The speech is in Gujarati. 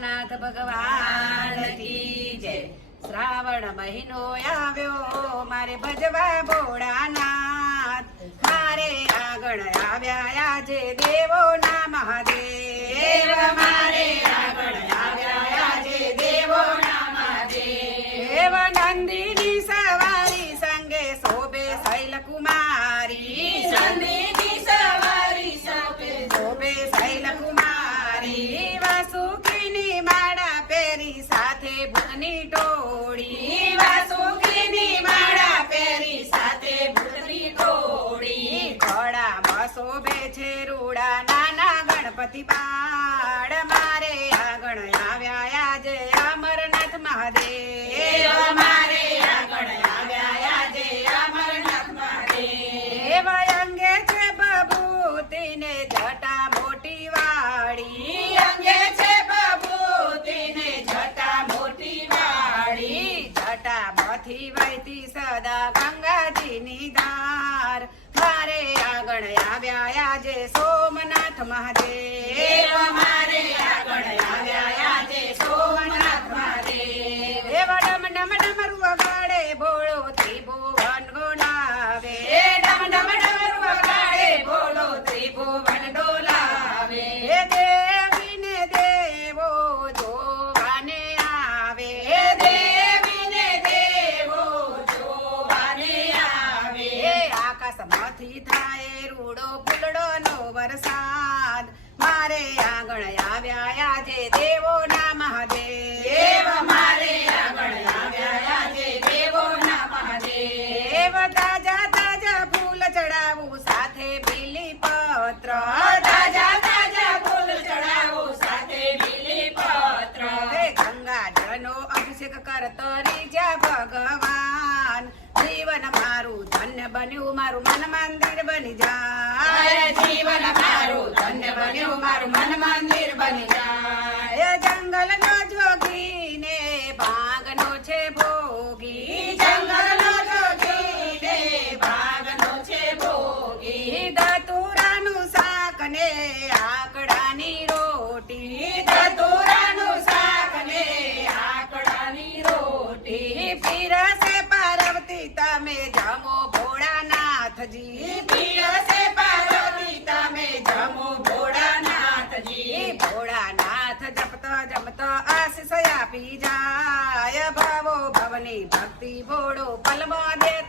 ભોળાનાથ ભગવાન કી જય. શ્રાવણ મહિનો આવ્યો, મારે ભજવા ભોળાનાથ. મારે આગળ આવ્યા આજે દેવો ના મહાદેવ. છે નાના ગણપતિ બાળ મારે આગળ આવ્યા આજે અમરનાથ મહાદેવ. મારે આગળ આવ્યા આજે અમરનાથ મહાદેવ. અંગે છે બબૂતીને જટા મોટી વાળી અંગે છે બબૂતીને જટા મોટી વાળી જટા મથી વહેતી સદા ગંગાજીની ધાર. મારે આગળ આવ્યા આજે સોમનાથ મહાદેવ. મારે આગળ આવ્યા. કરતો રીજા ભગવાન. જીવન મારું ધન્ય બન્યું, મારું મન મંદિર બની જાય. જીવન મારું ધન્ય બન્યું, મારું મન મંદિર પીરસે પાર્વતી તમે જમો ભોળાનાથજી. પીરસે પાર્વતી તમે જમો ભોળાનાથજી. ભોળાનાથ જપતો જમતો આશીષ આપી જાય. ભાવો ભવની ભક્તિ ભોળો પલમો દેતો